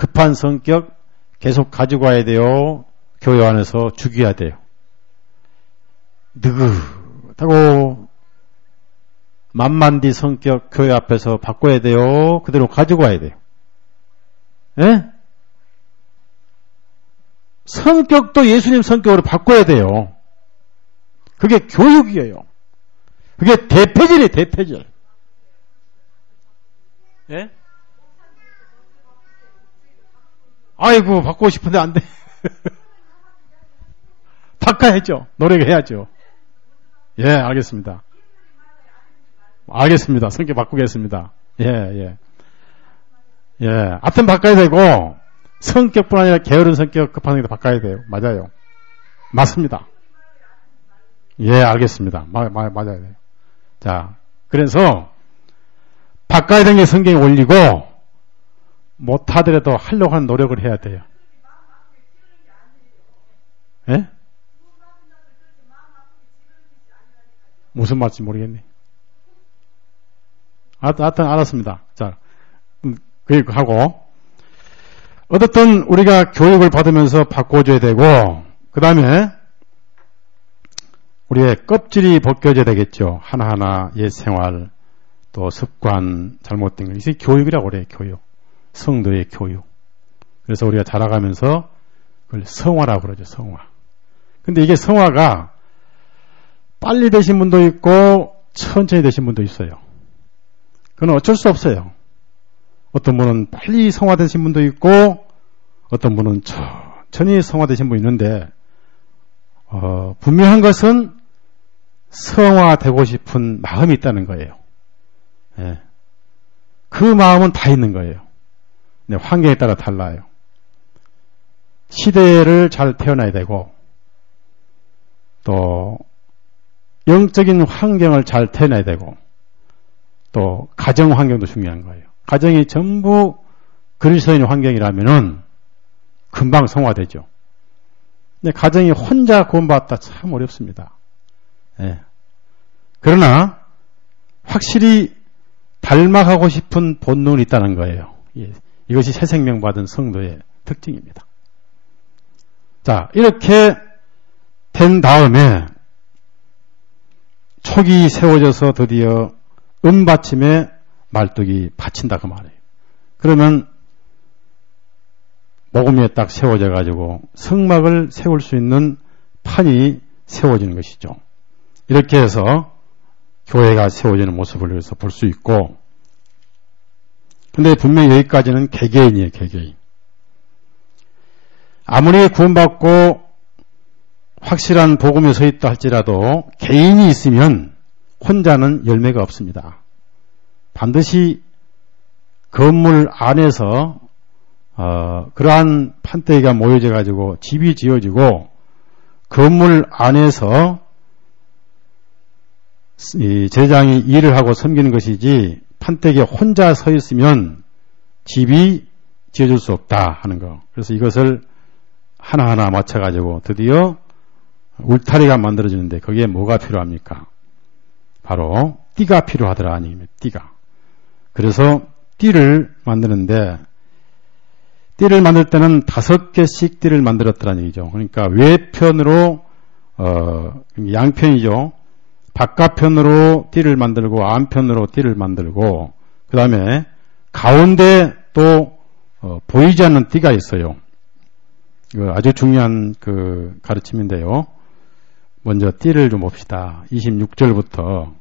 급한 성격 계속 가지고 와야 돼요. 교회 안에서 죽여야 돼요. 느긋하고 만만디 성격 교회 앞에서 바꿔야 돼요. 그대로 가지고 와야 돼요. 예? 성격도 예수님 성격으로 바꿔야 돼요. 그게 교육이에요. 그게 대패질이에요. 대패질. 예? 아이고 바꾸고 싶은데 안 돼. 바꿔야죠. 노력해야죠. 예, 알겠습니다. 알겠습니다. 성격 바꾸겠습니다. 예. 하여튼 바꿔야 되고, 성격뿐 아니라 게으른 성격 급한 성격도 바꿔야 돼요. 맞아요. 맞습니다. 예, 알겠습니다. 맞아야 돼요. 자, 그래서, 바꿔야 되는 게 성경에 올리고, 못하더라도 하려고 하는 노력을 해야 돼요. 예? 무슨 말인지 모르겠네. 하여튼 알았습니다. 자, 그 하고 어떻든 우리가 교육을 받으면서 바꿔줘야 되고 그 다음에 우리의 껍질이 벗겨져야 되겠죠. 하나하나 옛 생활 또 습관 잘못된 거 이게 교육이라고 그래요. 교육. 성도의 교육. 그래서 우리가 자라가면서 그걸 성화라고 그러죠. 성화. 근데 이게 성화가 빨리 되신 분도 있고 천천히 되신 분도 있어요. 그건 어쩔 수 없어요. 어떤 분은 빨리 성화되신 분도 있고 어떤 분은 천천히 성화되신 분이 있는데 분명한 것은 성화되고 싶은 마음이 있다는 거예요. 예. 그 마음은 다 있는 거예요. 근데 환경에 따라 달라요. 시대를 잘 태어나야 되고 또 영적인 환경을 잘 태어나야 되고 또 가정 환경도 중요한 거예요. 가정이 전부 그리스도인의 환경이라면은 금방 성화되죠. 근데 가정이 혼자 구원받았다 참 어렵습니다. 예. 그러나 확실히 닮아가고 싶은 본능이 있다는 거예요. 예. 이것이 새 생명 받은 성도의 특징입니다. 자, 이렇게 된 다음에 촉이 세워져서 드디어 은받침에 말뚝이 받친다 그 말이에요. 그러면 모금 위에 딱 세워져 가지고 성막을 세울 수 있는 판이 세워지는 것이죠. 이렇게 해서 교회가 세워지는 모습을 여기서 볼 수 있고, 근데 분명히 여기까지는 개개인이에요. 개개인. 아무리 구원받고 확실한 복음에 서 있다 할지라도 개인이 있으면 혼자는 열매가 없습니다. 반드시 건물 안에서 그러한 판때기가 모여져 가지고 집이 지어지고 건물 안에서 이 제장이 일을 하고 섬기는 것이지 판때기에 혼자 서 있으면 집이 지어질 수 없다 하는 거. 그래서 이것을 하나하나 맞춰가지고 드디어 울타리가 만들어지는데 거기에 뭐가 필요합니까? 바로 띠가 필요하더라 아닙니까? 띠가. 그래서 띠를 만드는데 띠를 만들 때는 5개씩 띠를 만들었더라는 얘기죠. 그러니까 외편으로 양편이죠. 바깥편으로 띠를 만들고 안편으로 띠를 만들고 그 다음에 가운데 또 보이지 않는 띠가 있어요. 이거 아주 중요한 그 가르침인데요. 먼저 띠를 좀 봅시다. 26절부터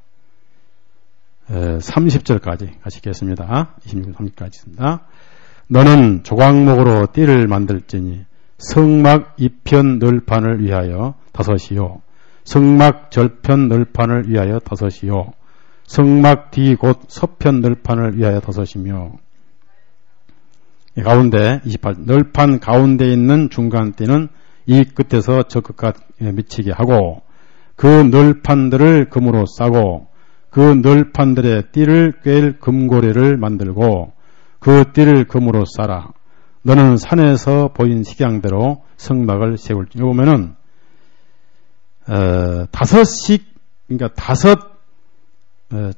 30절까지 가시겠습니다. 26절 30절까지 있습니다. 너는 조각목으로 띠를 만들지니 성막 이편 널판을 위하여 5이요. 성막 절편 널판을 위하여 5이요. 성막 뒤 곧 서편 널판을 위하여 5이며 가운데 28 널판 가운데 있는 중간 띠는 이 끝에서 저 끝까지 미치게 하고 그 널판들을 금으로 싸고 그 널판들의 띠를 꿰일 금고리를 만들고 그 띠를 금으로 싸라. 너는 산에서 보인 식양대로 성막을 세울지. 여기 보면은 5씩 그러니까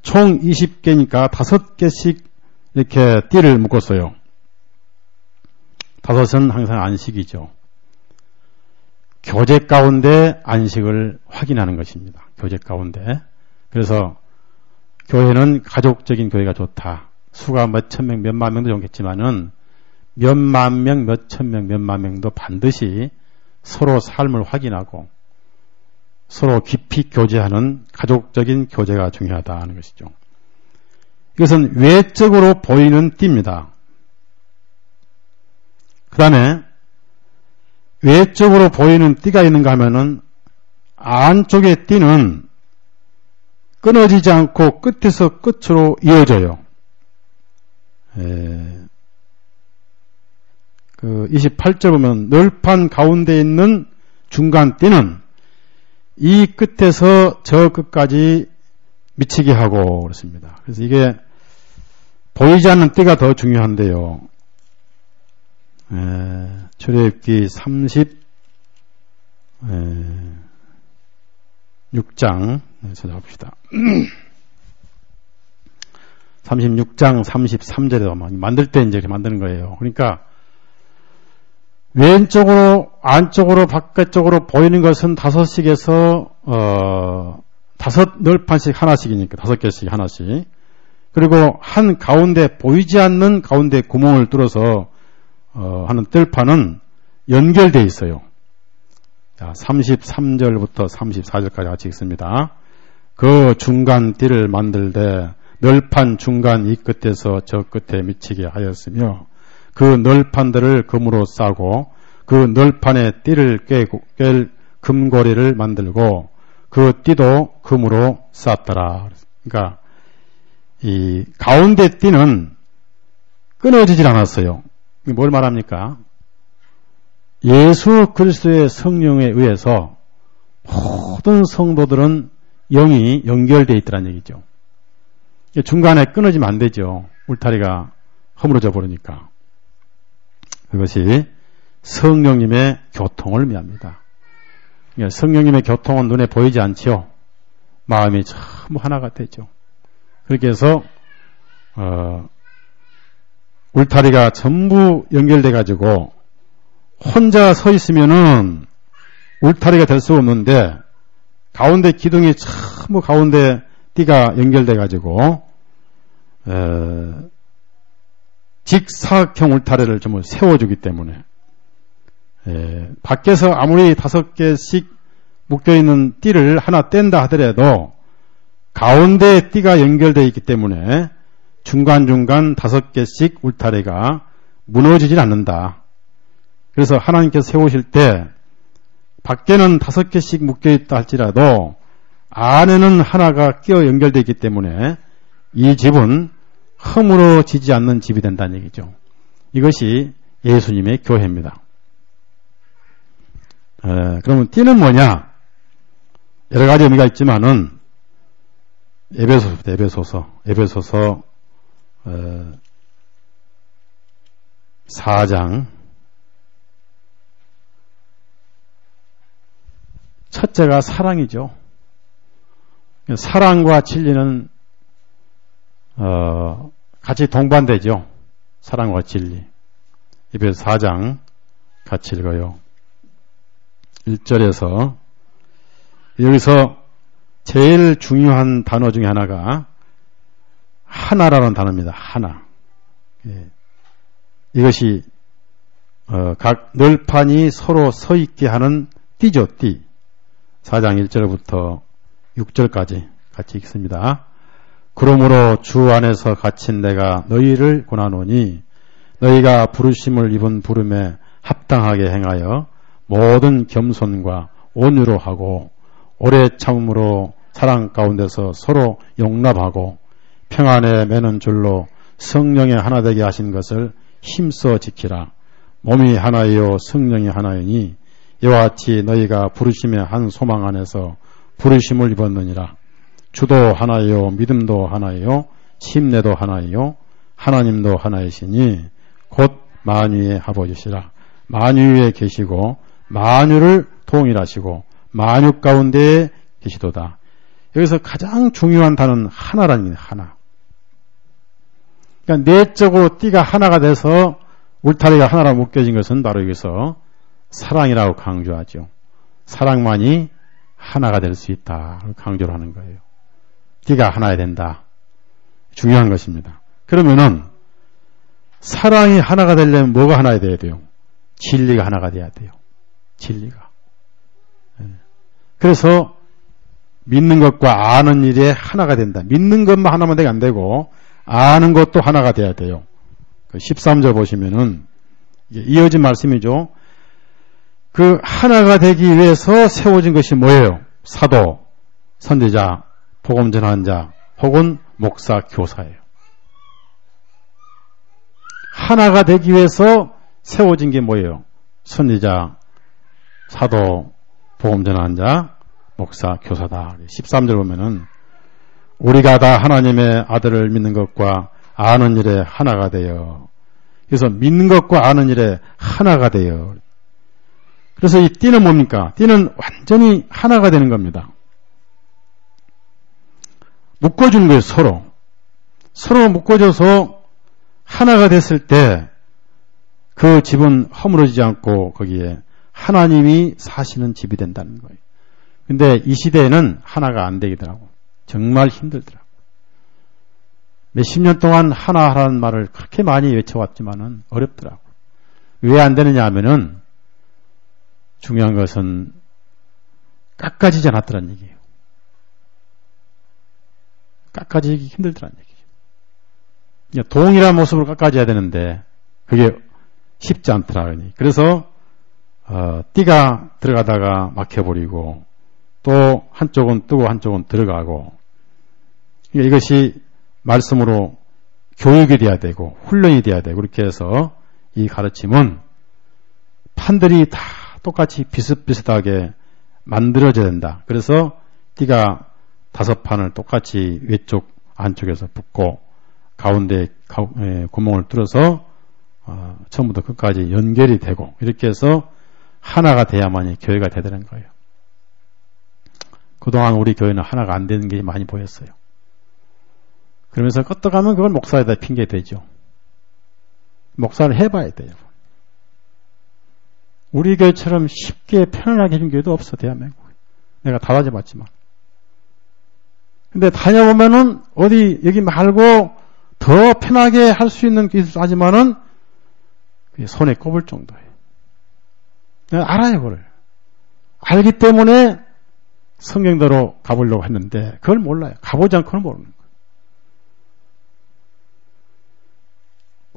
총 20개니까 5개씩 이렇게 띠를 묶었어요. 5은 항상 안식이죠. 교제 가운데 안식을 확인하는 것입니다. 교제 가운데. 그래서 교회는 가족적인 교회가 좋다. 수가 몇 천 명, 몇만 명도 좋겠지만은 몇만 명, 몇천 명, 몇만 명도 반드시 서로 삶을 확인하고 서로 깊이 교제하는 가족적인 교제가 중요하다 하는 것이죠. 이것은 외적으로 보이는 띠입니다. 그 다음에 외적으로 보이는 띠가 있는가 하면은 안쪽의 띠는 끊어지지 않고 끝에서 끝으로 이어져요. 그 28절 보면 널판 가운데 있는 중간 띠는 이 끝에서 저 끝까지 미치게 하고 그렇습니다. 그래서 이게 보이지 않는 띠가 더 중요한데요. 출애굽기 36장 찾아봅시다. 36장 33절에 만들 때 이제 이렇게 만드는 거예요. 그러니까 왼쪽으로 안쪽으로 바깥쪽으로 보이는 것은 5씩에서 5 널판씩 하나씩이니까 5개씩 하나씩. 그리고 한 가운데 보이지 않는 가운데 구멍을 뚫어서 하는 뜰판은 연결되어 있어요. 자, 33절부터 34절까지 같이 읽습니다. 그 중간 띠를 만들되 널판 중간 이 끝에서 저 끝에 미치게 하였으며 그 널판들을 금으로 싸고 그 널판에 띠를 꿰 금고리를 만들고 그 띠도 금으로 쌌더라. 그러니까 이 가운데 띠는 끊어지질 않았어요. 뭘 말합니까? 예수 그리스도의 성령에 의해서 모든 성도들은 영이 연결되어 있다는 얘기죠. 중간에 끊어지면 안 되죠. 울타리가 허물어져 버리니까. 그것이 성령님의 교통을 의미합니다. 성령님의 교통은 눈에 보이지 않지요. 마음이 전부 하나가 되죠. 그렇게 해서 울타리가 전부 연결돼 가지고 혼자 서 있으면은 울타리가 될 수 없는데 가운데 기둥이 전부 가운데 띠가 연결돼 가지고 직사각형 울타리를 전부 세워주기 때문에 밖에서 아무리 5개씩 묶여있는 띠를 하나 뗀다 하더라도 가운데 띠가 연결되어 있기 때문에 중간중간 5개씩 울타리가 무너지질 않는다. 그래서 하나님께서 세우실 때 밖에는 5개씩 묶여있다 할지라도 안에는 하나가 끼어 연결되어 있기 때문에 이 집은 허물어지지 않는 집이 된다는 얘기죠. 이것이 예수님의 교회입니다. 그러면 띠는 뭐냐? 여러 가지 의미가 있지만은 에베소서 4장 첫째가 사랑이죠. 사랑과 진리는 같이 동반되죠. 사랑과 진리. 에베소 4장 같이 읽어요. 1절에서 여기서 제일 중요한 단어 중에 하나가 하나라는 단어입니다. 하나. 이것이 각 널판이 서로 서 있게 하는 띠죠. 띠. 4장 1절부터 6절까지 같이 읽습니다. 그러므로 주 안에서 갇힌 내가 너희를 권하노니 너희가 부르심을 입은 부름에 합당하게 행하여 모든 겸손과 온유로 하고 오래 참음으로 사랑 가운데서 서로 용납하고 평안에 매는 줄로 성령의 하나 되게 하신 것을 힘써 지키라. 몸이 하나이요 성령이 하나이니 이와 같이 너희가 부르심의 한 소망 안에서 부르심을 입었느니라. 주도 하나이요 믿음도 하나이요 심내도 하나이요 하나님도 하나이시니 곧 만유의 아버지시라. 만유에 계시고 만유를 통일하시고 만유 가운데에 계시도다. 여기서 가장 중요한 단어는 하나라는 게 하나. 그러니까 내적으로 띠가 하나가 돼서 울타리가 하나로 묶여진 것은 바로 여기서 사랑이라고 강조하죠. 사랑만이 하나가 될 수 있다. 강조를 하는 거예요. 띠가 하나야 된다. 중요한 것입니다. 그러면은 사랑이 하나가 되려면 뭐가 하나야 돼야 돼요? 진리가 하나가 돼야 돼요. 진리가. 그래서 믿는 것과 아는 일에 하나가 된다. 믿는 것만 하나만 되게 안 되고 아는 것도 하나가 돼야 돼요. 13절 보시면은 이게 이어진 말씀이죠. 그 하나가 되기 위해서 세워진 것이 뭐예요? 사도, 선지자, 복음 전하는 자, 혹은 목사, 교사예요. 하나가 되기 위해서 세워진 게 뭐예요? 선지자, 사도, 복음 전하는 자, 목사, 교사다. 13절 보면은 우리가 다 하나님의 아들을 믿는 것과 아는 일에 하나가 되어. 그래서 믿는 것과 아는 일에 하나가 되어. 그래서 이 띠는 뭡니까? 띠는 완전히 하나가 되는 겁니다. 묶어주는 거예요, 서로. 서로 묶어줘서 하나가 됐을 때 그 집은 허물어지지 않고 거기에 하나님이 사시는 집이 된다는 거예요. 근데 이 시대에는 하나가 안 되더라고. 정말 힘들더라고. 몇십 년 동안 하나하라는 말을 그렇게 많이 외쳐왔지만은 어렵더라고. 왜 안 되느냐 하면은 중요한 것은 깎아지지 않았더란 얘기예요. 깎아지기 힘들더란 얘기죠. 동일한 모습으로 깎아져야 되는데 그게 쉽지 않더라니. 그래서 띠가 들어가다가 막혀버리고 또 한쪽은 뜨고 한쪽은 들어가고 이것이 말씀으로 교육이 돼야 되고 훈련이 돼야 되고 그렇게 해서 이 가르침은 판들이 다 똑같이 비슷비슷하게 만들어져야 된다. 그래서 띠가 5판을 똑같이 외쪽 안쪽에서 붙고 가운데 구멍을 뚫어서 처음부터 끝까지 연결이 되고 이렇게 해서 하나가 돼야만이 교회가 되는 거예요. 그동안 우리 교회는 하나가 안 되는 게 많이 보였어요. 그러면서 껐다가면 그걸 목사에다 핑계 대죠. 목사를 해봐야 돼요. 우리 교회처럼 쉽게 편안하게 해준 교회도 없어, 대한민국에. 내가 다 다녀봤지만. 근데 다녀보면은 어디 여기 말고 더 편하게 할 수 있는 기술 하지만은 손에 꼽을 정도예요. 내가 알아요, 그걸. 알기 때문에 성경대로 가보려고 했는데 그걸 몰라요. 가보지 않고는 모르는 거예요.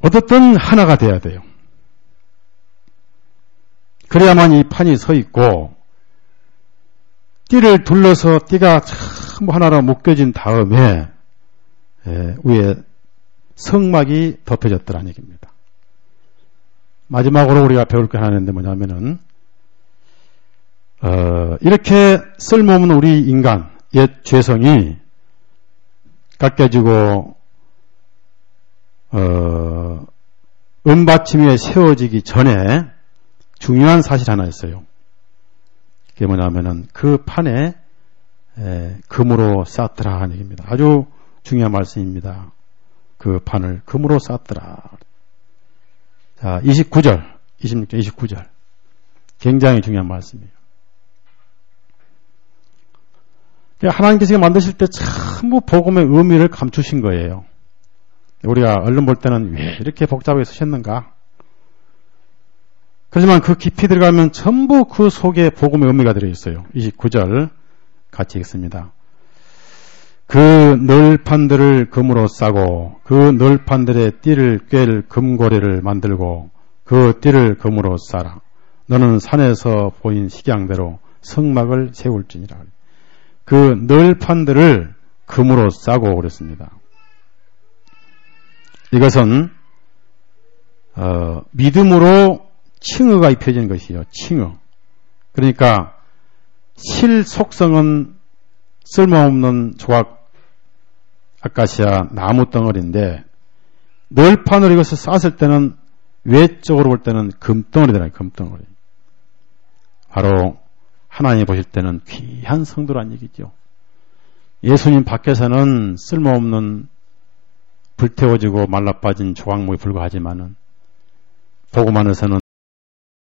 어떻든 하나가 돼야 돼요. 그래야만 이 판이 서 있고 띠를 둘러서 띠가 전부 하나로 묶여진 다음에 위에 성막이 덮여졌더라는 얘기입니다. 마지막으로 우리가 배울 게 하나 있는데 뭐냐면은 이렇게 쓸모없는 우리 인간 옛 죄성이 깎여지고 은받침 위에 세워지기 전에 중요한 사실 하나 있어요. 그게 뭐냐면은 그 판에 금으로 쌓더라 하는 얘기입니다. 아주 중요한 말씀입니다. 그 판을 금으로 쌓더라. 자, 26절, 26절, 29절. 굉장히 중요한 말씀이에요. 하나님께서 만드실 때 전부 복음의 의미를 감추신 거예요. 우리가 얼른 볼 때는 왜 이렇게 복잡하게 쓰셨는가? 그렇지만 그 깊이 들어가면 전부 그 속에 복음의 의미가 들어있어요. 29절 같이 읽습니다. 그 널판들을 금으로 싸고 그 널판들의 띠를 꿰를 금고리를 만들고 그 띠를 금으로 싸라. 너는 산에서 보인 식양대로 성막을 세울지니라. 그 널판들을 금으로 싸고 그랬습니다. 이것은 믿음으로 칭의가 입혀진 것이요. 칭의. 그러니까 실 속성은 쓸모없는 조각 아카시아 나무 덩어리인데 널판으로 이것을 쌌을 때는 외적으로 볼 때는 금덩어리잖아요. 금덩어리. 바로 하나님이 보실 때는 귀한 성도란 얘기죠. 예수님 밖에서는 쓸모없는 불태워지고 말라빠진 조각목에 불과하지만은 복음 안에서는